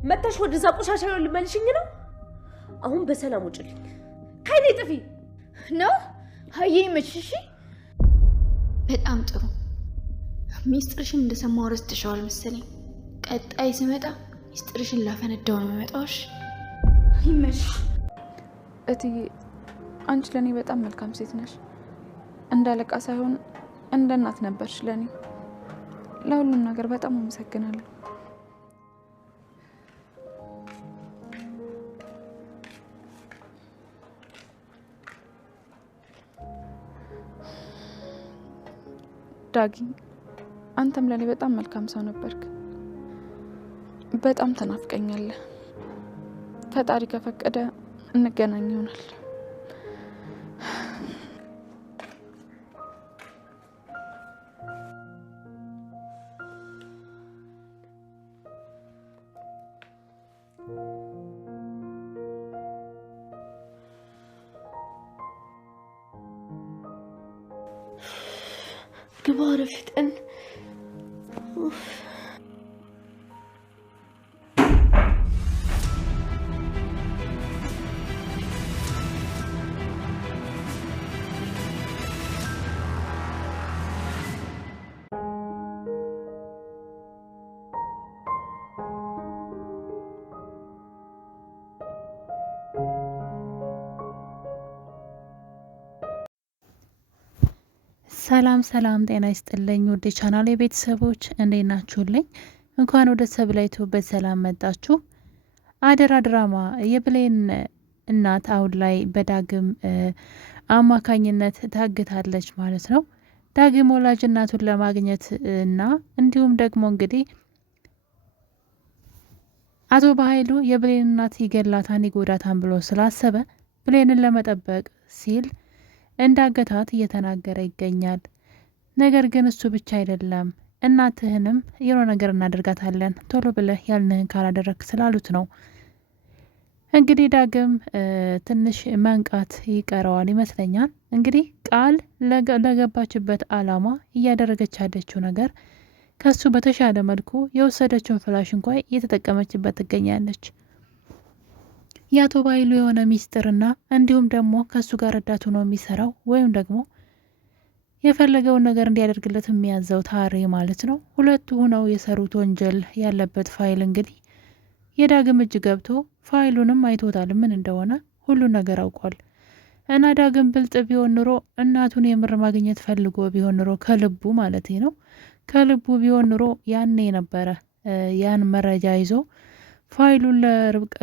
መታሽ ወደዛ ቆሻሻ ነው ልመልሽኝ ነው? አሁን በሰላም ውጭልኝ ከኔ ጥፊ ነው። ሀዬ ይመችሽ። በጣም ጥሩ። ሚስጥርሽን እንደሰማው ረስተሻል መሰለኝ። ቀጣይ ስመጣ ሚስጥርሽን ላፈነዳው ነው የምመጣውሽ። ይመሽ እትዬ፣ አንቺ ለኔ በጣም መልካም ሴት ነሽ። እንዳለቃ ሳይሆን እንደ እናት ነበርሽ ለኔ። ለሁሉም ነገር በጣም አመሰግናለሁ። ዳጊ፣ አንተም ለኔ በጣም መልካም ሰው ነበርክ። በጣም ተናፍቀኛለህ። ፈጣሪ ከፈቀደ እንገናኝ ይሆናል። ግባ ረፍጠን ሰላም ሰላም፣ ጤና ይስጥልኝ ውድ ቻናሌ ቤተሰቦች እንዴት ናችሁልኝ? እንኳን ወደ ሰብላይቱ በሰላም መጣችሁ። አደራ ድራማ የብሌን እናት አሁን ላይ በዳግም አማካኝነት ታግታለች ማለት ነው። ዳግም ወላጅ እናቱን ለማግኘት እና እንዲሁም ደግሞ እንግዲህ አቶ በኃይሉ የብሌን እናት ይገላታን ይጎዳታን ብሎ ስላሰበ ብሌንን ለመጠበቅ ሲል እንዳገታት እየተናገረ ይገኛል። ነገር ግን እሱ ብቻ አይደለም፣ እናትህንም የሆነ ነገር እናደርጋታለን ቶሎ ብለህ ያልንህን ካላደረግ ስላሉት ነው። እንግዲህ ዳግም ትንሽ መንቃት ይቀረዋል ይመስለኛል። እንግዲህ ቃል ለገባችበት አላማ እያደረገች ያለችው ነገር ከሱ በተሻለ መልኩ የወሰደችውን ፍላሽ እንኳ እየተጠቀመችበት ትገኛለች። የአቶ በኃይሉ የሆነ ሚስጥርና እንዲሁም ደግሞ ከሱ ጋር ረዳቱ ነው የሚሰራው ወይም ደግሞ የፈለገውን ነገር እንዲያደርግለት የሚያዘው ታሬ ማለት ነው። ሁለቱ ሆነው የሰሩት ወንጀል ያለበት ፋይል እንግዲህ የዳግም እጅ ገብቶ ፋይሉንም አይቶታል ምን እንደሆነ ሁሉን ነገር አውቋል። እና ዳግም ብልጥ ቢሆን ኑሮ እናቱን የምር ማግኘት ፈልጎ ቢሆን ኑሮ ከልቡ ማለት ነው ከልቡ ቢሆን ኑሮ ያኔ ነበረ ያን መረጃ ይዞ ፋይሉን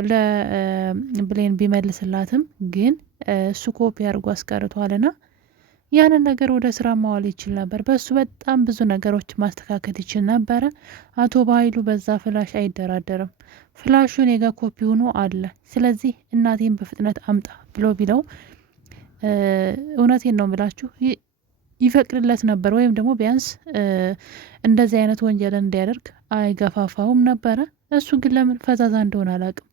ለብሌን ቢመልስላትም ግን እሱ ኮፒ አድርጎ አስቀርቷልና ያንን ነገር ወደ ስራ ማዋል ይችል ነበር። በሱ በጣም ብዙ ነገሮች ማስተካከል ይችል ነበረ። አቶ በኃይሉ በዛ ፍላሽ አይደራደርም። ፍላሹ እኔ ጋ ኮፒ ሆኖ አለ፣ ስለዚህ እናቴን በፍጥነት አምጣ ብሎ ቢለው እውነቴን ነው ምላችሁ ይፈቅድለት ነበር፣ ወይም ደግሞ ቢያንስ እንደዚህ አይነት ወንጀልን እንዲያደርግ አይገፋፋውም ነበረ። እሱ ግን ለምን ፈዛዛ እንደሆነ አላውቅም።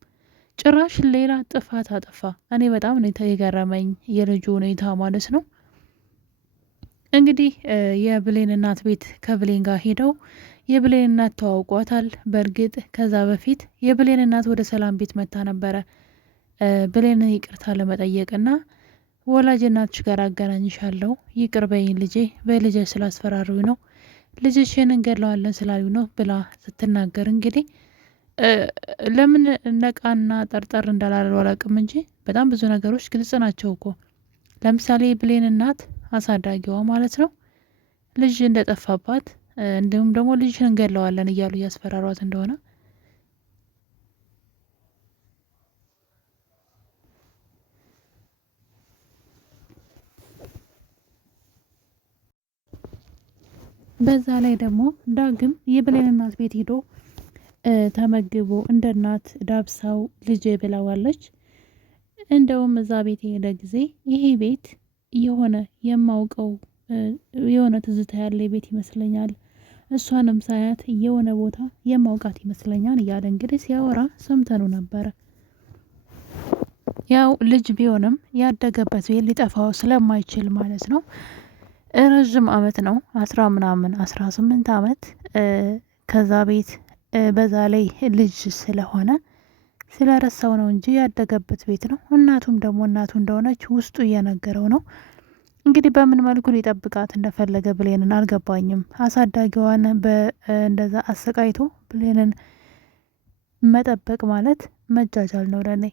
ጭራሽ ሌላ ጥፋት አጠፋ። እኔ በጣም ነው የገረመኝ የልጁ ሁኔታ ማለት ነው። እንግዲህ የብሌን እናት ቤት ከብሌን ጋር ሄደው የብሌን እናት ተዋውቋታል። በእርግጥ ከዛ በፊት የብሌን እናት ወደ ሰላም ቤት መታ ነበረ ብሌንን ይቅርታ ለመጠየቅና ወላጅ እናትሽ ጋር አገናኝሻለሁ፣ ይቅር በይኝ ልጄ፣ በልጄ ስላስፈራሩኝ ነው፣ ልጅሽን እንገድለዋለን ስላሉኝ ነው ብላ ስትናገር እንግዲህ ለምን ነቃና ጠርጠር እንዳላለው አላውቅም እንጂ በጣም ብዙ ነገሮች ግልጽ ናቸው እኮ። ለምሳሌ ብሌን እናት አሳዳጊዋ ማለት ነው ልጅ እንደጠፋባት እንዲሁም ደግሞ ልጅሽን እንገድለዋለን እያሉ እያስፈራሯት እንደሆነ በዛ ላይ ደግሞ ዳግም የብሌን እናት ቤት ሄዶ ተመግቦ እንደ እናት ዳብሳው ልጅ ብላዋለች። እንደውም እዛ ቤት የሄደ ጊዜ ይሄ ቤት የሆነ የማውቀው የሆነ ትዝታ ያለ ቤት ይመስለኛል፣ እሷንም ሳያት የሆነ ቦታ የማውቃት ይመስለኛል እያለ እንግዲህ ሲያወራ ሰምተኑ ነበረ። ያው ልጅ ቢሆንም ያደገበት ቤት ሊጠፋው ስለማይችል ማለት ነው። ረዥም አመት ነው 18 አመት ከዛ ቤት በዛ ላይ ልጅ ስለሆነ ስለረሳው ነው እንጂ ያደገበት ቤት ነው። እናቱም ደግሞ እናቱ እንደሆነች ውስጡ እየነገረው ነው። እንግዲህ በምን መልኩ ሊጠብቃት እንደፈለገ ብሌንን አልገባኝም። አሳዳጊዋን እንደዛ አሰቃይቶ ብሌንን መጠበቅ ማለት መጃጃል ነው ለኔ።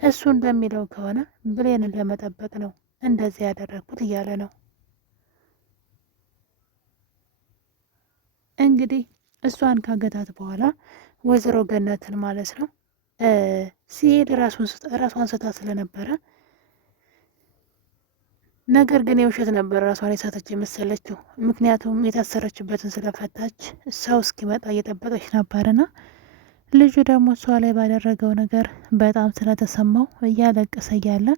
እሱ እንደሚለው ከሆነ ብሌንን ለመጠበቅ ነው እንደዚህ ያደረግኩት እያለ ነው። እንግዲህ እሷን ካገታት በኋላ ወይዘሮ ገነትን ማለት ነው ሲሄድ ራሷን ስታ ስለነበረ ነገር ግን የውሸት ነበር ራሷን የሳተች የመሰለችው። ምክንያቱም የታሰረችበትን ስለፈታች ሰው እስኪመጣ እየጠበቀች ነበርና ልጁ ደግሞ እሷ ላይ ባደረገው ነገር በጣም ስለተሰማው እያለቀሰ እያለ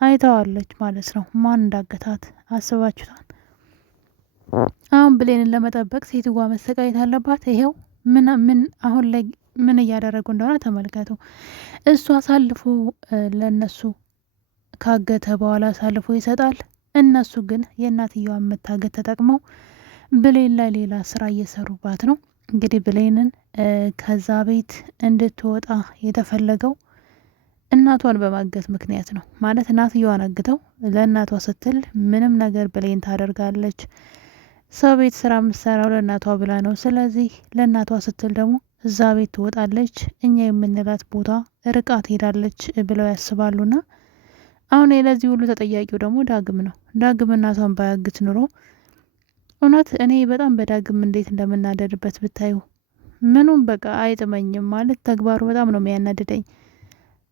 አይተዋለች ማለት ነው። ማን እንዳገታት አስባችሁታል? አሁን ብሌንን ለመጠበቅ ሴትዋ መሰቃየት አለባት። ይሄው ምን አሁን ላይ ምን እያደረጉ እንደሆነ ተመልከቱ። እሱ አሳልፎ ለነሱ ካገተ በኋላ አሳልፎ ይሰጣል። እነሱ ግን የእናትየዋን መታገት ተጠቅመው ብሌን ላይ ሌላ ስራ እየሰሩባት ነው። እንግዲህ ብሌንን ከዛ ቤት እንድትወጣ የተፈለገው እናቷን በማገት ምክንያት ነው። ማለት እናትየዋን አግተው ለእናቷ ስትል ምንም ነገር ብሌን ታደርጋለች። ሰው ቤት ስራ የምትሰራው ለእናቷ ብላ ነው። ስለዚህ ለእናቷ ስትል ደግሞ እዛ ቤት ትወጣለች፣ እኛ የምንላት ቦታ ርቃ ትሄዳለች ብለው ያስባሉና አሁን ለዚህ ሁሉ ተጠያቂው ደግሞ ዳግም ነው። ዳግም እናቷን ባያግት ኑሮ እውነት እኔ በጣም በዳግም እንዴት እንደምናደድበት ብታዩ። ምኑም በቃ አይጥመኝም ማለት ተግባሩ በጣም ነው የሚያናድደኝ።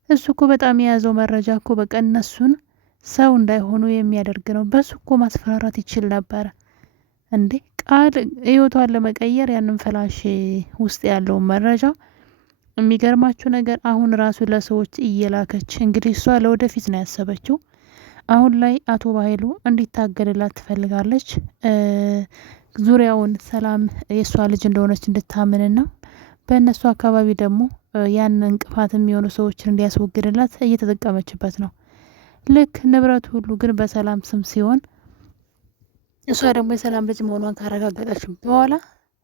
እሱ እኮ በጣም የያዘው መረጃ እኮ በቃ እነሱን ሰው እንዳይሆኑ የሚያደርግ ነው። በሱ እኮ ማስፈራራት ይችል ነበረ እንዴ! ቃል ህይወቷን ለመቀየር ያንን ፈላሽ ውስጥ ያለውን መረጃ የሚገርማችሁ ነገር አሁን ራሱ ለሰዎች እየላከች እንግዲህ እሷ ለወደፊት ነው ያሰበችው። አሁን ላይ አቶ ባይሉ እንዲታገልላት ትፈልጋለች። ዙሪያውን ሰላም የእሷ ልጅ እንደሆነች እንድታምንና በእነሱ አካባቢ ደግሞ ያን እንቅፋት የሚሆኑ ሰዎችን እንዲያስወግድላት እየተጠቀመችበት ነው። ልክ ንብረቱ ሁሉ ግን በሰላም ስም ሲሆን እሷ ደግሞ የሰላም ልጅ መሆኗን ካረጋገጠች በኋላ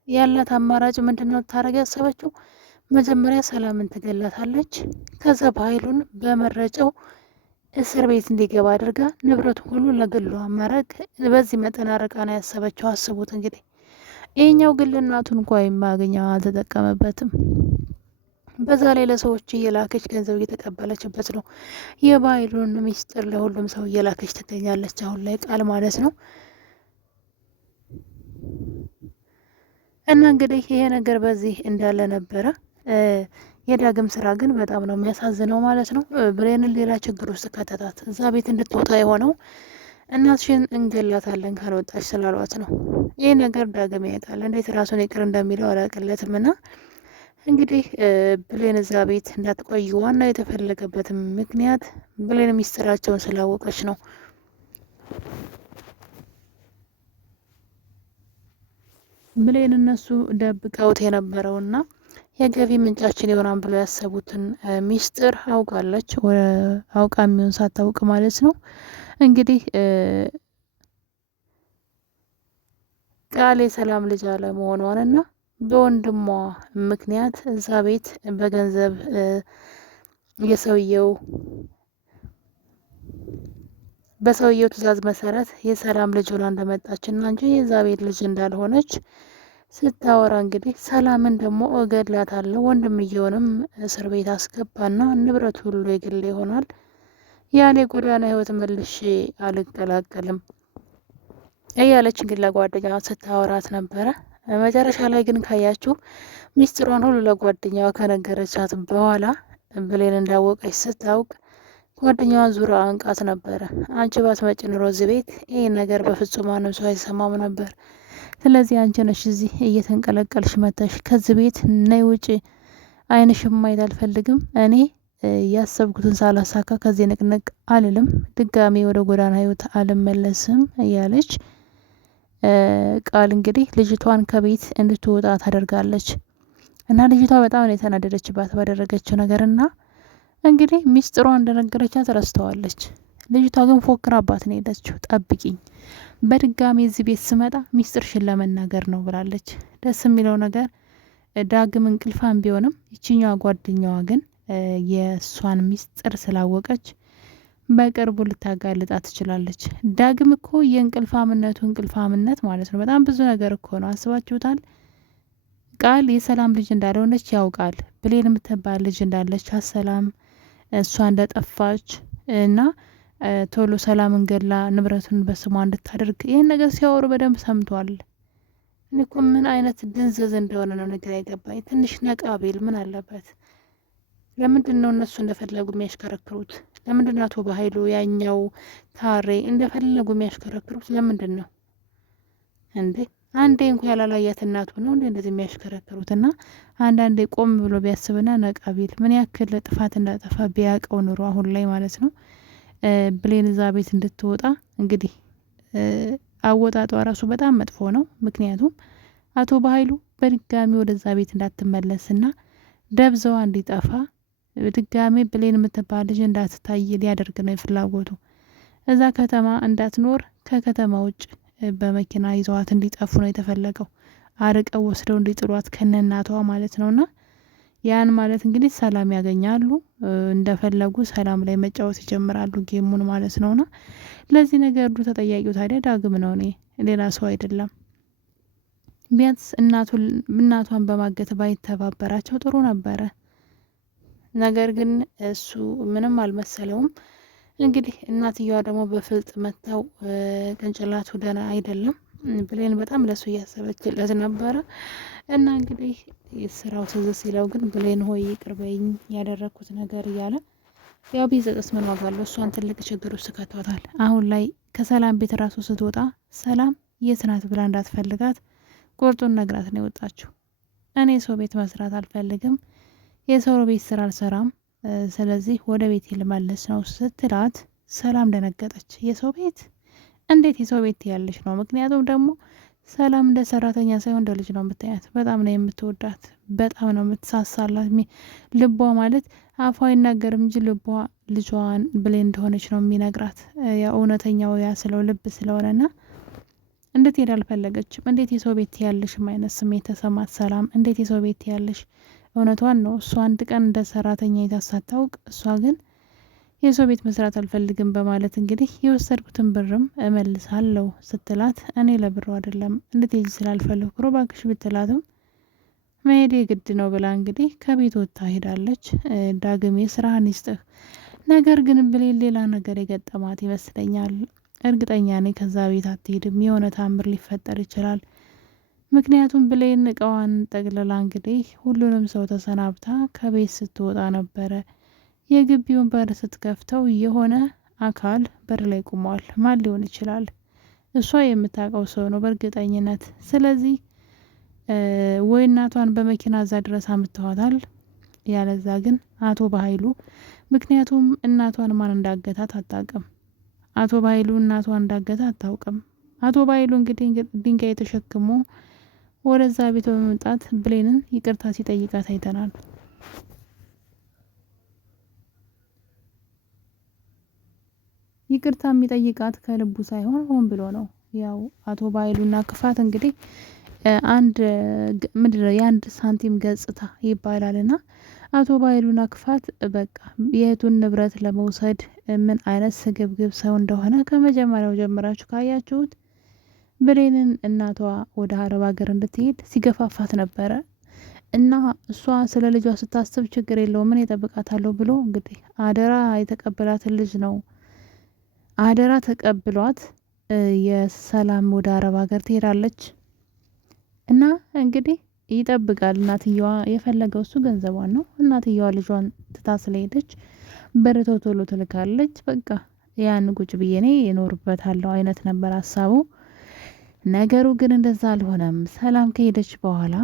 ያላት አማራጭ ምንድነው ታረጋ ያሰበችው? መጀመሪያ ሰላምን ትገላታለች። ከዛ በኃይሉን በመረጃው እስር ቤት እንዲገባ አድርጋ ንብረቱ ሁሉ ለግሏ ማድረግ በዚህ መጠን አርቃ ነው ያሰበችው። አስቡት እንግዲህ። ይሄኛው ግን እናቱን እንኳ የማያገኘው አልተጠቀመበትም። በዛ ላይ ለሰዎች እየላከች ገንዘብ እየተቀበለችበት ነው። የባይሉን ሚስጥር ለሁሉም ሰው እየላከች ትገኛለች። አሁን ላይ ቃል ማለት ነው። እና እንግዲህ ይሄ ነገር በዚህ እንዳለ ነበረ። የዳግም ስራ ግን በጣም ነው የሚያሳዝነው ማለት ነው። ብሌንን ሌላ ችግር ውስጥ ከተታት። እዛ ቤት እንድትወጣ የሆነው እናትሽን እንገላታለን ካልወጣች ስላሏት ነው። ይህ ነገር ዳግም ያውቃል። እንዴት ራሱን ይቅር እንደሚለው አላቅለትም። እና እንግዲህ ብሌን እዛ ቤት እንዳትቆይ ዋና የተፈለገበትም ምክንያት ብሌን ሚስጥራቸውን ስላወቀች ነው። ብሌን እነሱ ደብቀውት የነበረውና የገቢ ምንጫችን ይሆናል ብለው ያሰቡትን ሚስጥር አውቃለች። አውቃ የሚሆን ሳታውቅ ማለት ነው። እንግዲህ ቃል የሰላም ልጅ አለመሆኗንና በወንድሟ ምክንያት እዛ ቤት በገንዘብ በሰውየው ትዕዛዝ መሰረት የሰላም ልጅ ሆና እንደመጣችና እንጂ የዛ ቤት ልጅ እንዳልሆነች ስታወራ እንግዲህ ሰላምን ደግሞ እገድላታለሁ፣ ወንድምየውንም እስር ቤት አስገባና ንብረት ሁሉ የግል ይሆናል፣ ያን የጎዳና ህይወት መልሼ አልቀላቀልም እያለች እንግዲህ ለጓደኛዋ ስታወራት ነበረ። መጨረሻ ላይ ግን ካያችሁ ሚስጥሯን ሁሉ ለጓደኛዋ ከነገረቻት በኋላ ብሌን እንዳወቀች ስታውቅ ጓደኛዋን ዙራ አንቃት ነበረ። አንቺ ባትመጪ ኑሮ እዚህ ቤት ይህ ነገር በፍጹም ማንም ሰው አይሰማም ነበር። ስለዚህ አንቺ ነሽ እዚህ እየተንቀለቀልሽ መተሽ ከዚህ ቤት ነይ ውጪ፣ አይንሽም ማየት አልፈልግም፣ እኔ ያሰብኩትን ሳላሳካ ከዚህ ንቅንቅ አልልም፣ ድጋሜ ወደ ጎዳና ህይወት አልመለስም እያለች ቃል እንግዲህ ልጅቷን ከቤት እንድትወጣ ታደርጋለች። እና ልጅቷ በጣም የተናደደችባት ባደረገችው ነገርና እንግዲህ ሚስጥሯ እንደነገረቻት ረስተዋለች። ልጅቷ ግን ፎክራባት ነው ሄደችው። ጠብቂኝ በድጋሚ እዚህ ቤት ስመጣ ሚስጥርሽን ለመናገር ነው ብላለች። ደስ የሚለው ነገር ዳግም እንቅልፋን ቢሆንም ይችኛዋ ጓደኛዋ ግን የእሷን ሚስጥር ስላወቀች በቅርቡ ልታጋልጣ ትችላለች። ዳግም እኮ እንቅልፋምነት ማለት ነው። በጣም ብዙ ነገር እኮ ነው። አስባችሁታል? ቃል የሰላም ልጅ እንዳልሆነች ያውቃል። ብሌን የምትባል ልጅ እንዳለች ሰላም እሷ እንደጠፋች እና ቶሎ ሰላምን ገላ ንብረቱን በስሟ እንድታደርግ ይህን ነገር ሲያወሩ በደንብ ሰምቷል። እኔ እኮ ምን አይነት ድንዝዝ እንደሆነ ነው ነገር አይገባኝ። ትንሽ ነቃ ቢል ምን አለበት? ለምንድን ነው እነሱ እንደፈለጉ የሚያሽከረክሩት? ለምንድን ነው አቶ በኃይሉ ያኛው ታሬ እንደፈለጉ የሚያሽከረክሩት? ለምንድን ነው እንዴ? አንዴ እንኳ ያላላያት እናቱ ነው እንዴ እንደዚህ የሚያሽከረክሩት? እና አንዳንዴ ቆም ብሎ ቢያስብና ነቃ ቢል ምን ያክል ጥፋት እንዳጠፋ ቢያውቀው ኑሮ አሁን ላይ ማለት ነው። ብሌን እዛ ቤት እንድትወጣ እንግዲህ አወጣጧ ራሱ በጣም መጥፎ ነው። ምክንያቱም አቶ በኃይሉ በድጋሚ ወደዛ ቤት እንዳትመለስና ደብዛዋ እንዲጠፋ ድጋሚ ብሌን የምትባል ልጅ እንዳትታይ ሊያደርግ ነው የፍላጎቱ። እዛ ከተማ እንዳትኖር ከከተማ ውጭ በመኪና ይዘዋት እንዲጠፉ ነው የተፈለገው። አርቀው ወስደው እንዲጥሏት ከነናቷ ማለት ነውና ያን ማለት እንግዲህ ሰላም ያገኛሉ። እንደፈለጉ ሰላም ላይ መጫወት ይጀምራሉ ጌሙን ማለት ነውና ለዚህ ነገር ሁሉ ተጠያቂው ታዲያ ዳግም ነው፣ እኔ ሌላ ሰው አይደለም። ቢያንስ እናቷን በማገት ባይተባበራቸው ጥሩ ነበረ። ነገር ግን እሱ ምንም አልመሰለውም። እንግዲህ እናትየዋ ደግሞ በፍልጥ መታው ቅንጭላቱ ደህና አይደለም። ብሌን በጣም ለሱ እያሰበችለት ነበረ እና እንግዲህ ስራው ትዝ ሲለው ግን ብሌን ሆይ ይቅር በይኝ ያደረግኩት ነገር እያለ ያው ቢጸጸት ምን ዋጋ አለው? እሷን ትልቅ ችግር ውስጥ ከቷታል። አሁን ላይ ከሰላም ቤት ራሱ ስትወጣ ሰላም የት ናት ብላ እንዳትፈልጋት ቁርጡን ነግራት ነው የወጣችው። እኔ ሰው ቤት መስራት አልፈልግም፣ የሰው ቤት ስራ አልሰራም፣ ስለዚህ ወደ ቤት ልመለስ ነው ስትላት ሰላም ደነገጠች። የሰው ቤት እንዴት የሰው ቤት ያለሽ ነው? ምክንያቱም ደግሞ ሰላም እንደ ሰራተኛ ሳይሆን እንደ ልጅ ነው የምታያት። በጣም ነው የምትወዳት፣ በጣም ነው የምትሳሳላት። ልቧ ማለት አፏ አይናገርም እንጂ ልቧ ልጇን ብሌን እንደሆነች ነው የሚነግራት። ያው እውነተኛው ያ ስለው ልብ ስለሆነና እንድትሄድ አልፈለገችም። እንዴት የሰው ቤት ያለሽ አይነት ስሜት ተሰማት ሰላም። እንዴት የሰው ቤት ያለሽ? እውነቷን ነው። እሷ አንድ ቀን እንደ ሰራተኛ ሳታውቅ እሷ ግን የሰው ቤት መስራት አልፈልግም በማለት እንግዲህ የወሰድኩትን ብርም እመልሳለሁ ስትላት እኔ ለብሩ አይደለም እንድትሄጂ ስላልፈለኩ ነው እባክሽ ብትላትም መሄዴ ግድ ነው ብላ እንግዲህ ከቤት ወጥታ ሄዳለች። ዳግም የስራህን ይስጥህ። ነገር ግን ብሌን ሌላ ነገር የገጠማት ይመስለኛል። እርግጠኛ ነኝ ከዛ ቤት አትሄድም። የሆነ ታምር ሊፈጠር ይችላል። ምክንያቱም ብሌን እቃዋን ጠቅልላ እንግዲህ ሁሉንም ሰው ተሰናብታ ከቤት ስትወጣ ነበረ። የግቢውን በር ስትከፍተው የሆነ አካል በር ላይ ቆሟል። ማን ሊሆን ይችላል? እሷ የምታውቀው ሰው ነው በእርግጠኝነት። ስለዚህ ወይ እናቷን በመኪና እዛ ድረስ አምጥተዋታል፣ ያለዛ ግን አቶ በኃይሉ። ምክንያቱም እናቷን ማን እንዳገታት አታውቅም። አቶ በኃይሉ እናቷን እንዳገታ አታውቅም። አቶ በኃይሉ እንግዲህ ድንጋይ ተሸክሞ ወደዛ ቤት በመምጣት ብሌንን ይቅርታ ሲጠይቃት አይተናል። ይቅርታ የሚጠይቃት ከልቡ ሳይሆን ሆን ብሎ ነው። ያው አቶ በኃይሉና ክፋት እንግዲህ አንድ ምንድነው የአንድ ሳንቲም ገጽታ ይባላልና አቶ በኃይሉና ክፋት በቃ የእህቱን ንብረት ለመውሰድ ምን አይነት ስግብግብ ሰው እንደሆነ ከመጀመሪያው ጀምራችሁ ካያችሁት ብሌንን እናቷ ወደ አረብ ሀገር እንድትሄድ ሲገፋፋት ነበረ እና እሷ ስለ ልጇ ስታስብ ችግር የለውም ምን እጠብቃታለሁ ብሎ እንግዲህ አደራ የተቀበላትን ልጅ ነው አደራ ተቀብሏት የሰላም ወደ አረብ ሀገር ትሄዳለች እና እንግዲህ ይጠብቃል። እናትየዋ የፈለገው እሱ ገንዘቧን ነው። እናትየዋ ልጇን ትታ ስለሄደች በርቶ ቶሎ ትልካለች። በቃ ያን ቁጭ ብዬ እኔ እኖርበታለሁ አይነት ነበር ሀሳቡ። ነገሩ ግን እንደዛ አልሆነም። ሰላም ከሄደች በኋላ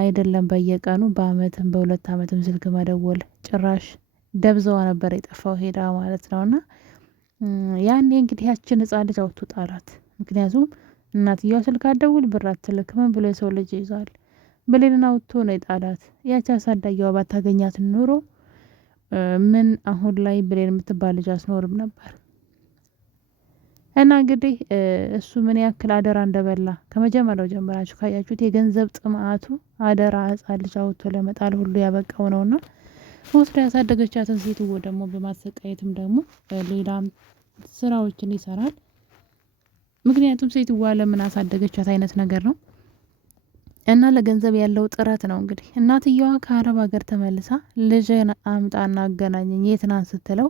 አይደለም በየቀኑ በአመትም በሁለት አመትም ስልክ መደወል ጭራሽ ደብዛዋ ነበር የጠፋው ሄዳ ማለት ነውና ያኔ እንግዲህ ያችን ህጻን ልጅ አውጥቶ ጣላት። ምክንያቱም እናትየዋ ስልክ አትደውል ብር አትልክ ምን ብሎ የሰው ልጅ ይዟል። ብሌንን አውጥቶ ነው የጣላት። ያቺ አሳዳጊዋ ባታገኛት ኑሮ ምን አሁን ላይ ብሌን የምትባል ልጅ አስኖርም ነበር። እና እንግዲህ እሱ ምን ያክል አደራ እንደበላ ከመጀመሪያው ጀምራችሁ ካያችሁት የገንዘብ ጥማቱ አደራ ሕፃን ልጅ አውጥቶ ለመጣል ሁሉ ያበቃው ነውና ወስዳ ያሳደገቻትን ሴትዮ ደግሞ በማሰቃየትም ደግሞ ሌላም ስራዎችን ይሰራል። ምክንያቱም ሴትዋ ለምን አሳደገቻት አይነት ነገር ነው። እና ለገንዘብ ያለው ጥረት ነው እንግዲህ እናትየዋ ከአረብ ሀገር ተመልሳ ልጅን አምጣና አገናኘኝ የት ናት ስትለው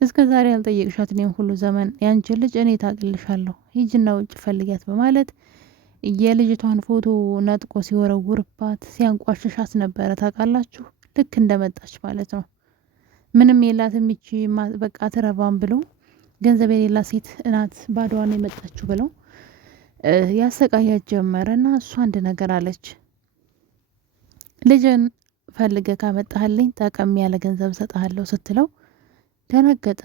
እስከ ዛሬ ያልጠየቅሻት እኔን ሁሉ ዘመን ያንቺን ልጅ እኔ ታቅልሻለሁ ሂጅና ውጭ ፈልጊያት በማለት የልጅቷን ፎቶ ነጥቆ ሲወረውርባት ሲያንቋሽሻት ነበረ። ታውቃላችሁ ልክ እንደመጣች ማለት ነው። ምንም የላትም ይቺ በቃ ትረባም ብሎ ገንዘብ የሌላ ሴት ናት ባዶዋን የመጣችሁ ብለው ያሰቃያት ጀመረ። እና እሷ አንድ ነገር አለች። ልጅን ፈልገ ካመጣህልኝ ጠቀም ያለ ገንዘብ እሰጥሃለሁ ስትለው ደነገጠ።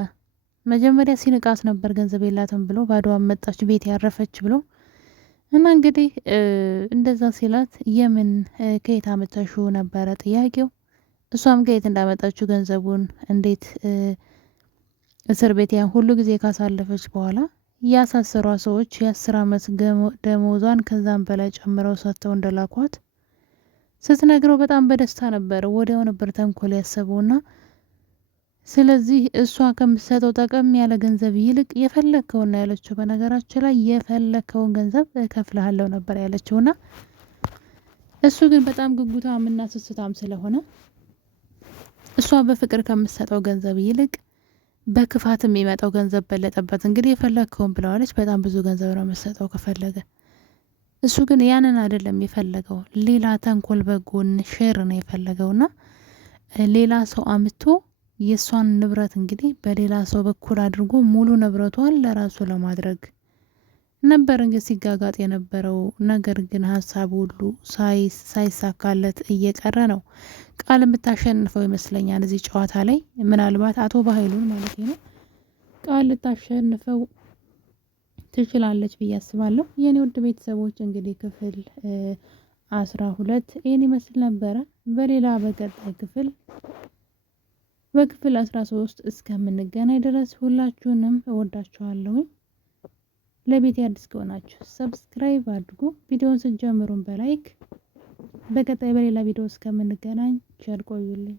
መጀመሪያ ሲንቃት ነበር ገንዘብ የላትም ብሎ ባዶዋን መጣች ቤት ያረፈች ብሎ እና እንግዲህ እንደዛ ሲላት የምን ከየት አመጣሽው ነበረ ጥያቄው። እሷም ከየት እንዳመጣችው ገንዘቡን እንዴት እስር ቤት ያን ሁሉ ጊዜ ካሳለፈች በኋላ ያሳሰሯ ሰዎች የ10 አመት ደሞዟን ከዛም በላይ ጨምረው ሰጥተው እንደላኳት ስትነግረው በጣም በደስታ ነበር። ወዲያው ነበር ተንኮል ያሰበውና ስለዚህ እሷ ከምትሰጠው ጠቀም ያለ ገንዘብ ይልቅ የፈለከውና ያለችው በነገራችን ላይ የፈለከውን ገንዘብ እከፍልሃለሁ ነበር ያለችውና እሱ ግን በጣም ጉጉታምና ስስታም ስለሆነ እሷ በፍቅር ከምትሰጠው ገንዘብ ይልቅ በክፋት የሚመጣው ገንዘብ በለጠበት። እንግዲህ የፈለከውን ብለዋለች። በጣም ብዙ ገንዘብ ነው የምትሰጠው ከፈለገ። እሱ ግን ያንን አይደለም የፈለገው፣ ሌላ ተንኮል በጎን ሼር ነው የፈለገውና ሌላ ሰው አምጥቶ የሷን ንብረት እንግዲህ በሌላ ሰው በኩል አድርጎ ሙሉ ንብረቷን ለራሱ ለማድረግ ነበር እንግዲህ ሲጋጋጥ የነበረው። ነገር ግን ሀሳብ ሁሉ ሳይሳካለት እየቀረ ነው። ቃል የምታሸንፈው ይመስለኛል እዚህ ጨዋታ ላይ ምናልባት አቶ በኃይሉን ማለት ነው ቃል ልታሸንፈው ትችላለች ብዬ አስባለሁ። የኔ ውድ ቤተሰቦች እንግዲህ ክፍል 12 ይህን ይመስል ነበረ። በሌላ በቀጣይ በክፍል 13 እስከምንገናኝ ድረስ ሁላችሁንም እወዳችኋለሁኝ። ለቤት አዲስ ከሆናችሁ ሰብስክራይብ አድርጉ። ቪዲዮውን ስትጀምሩን በላይክ። በቀጣይ በሌላ ቪዲዮ እስከምንገናኝ ቸር ቆዩልኝ።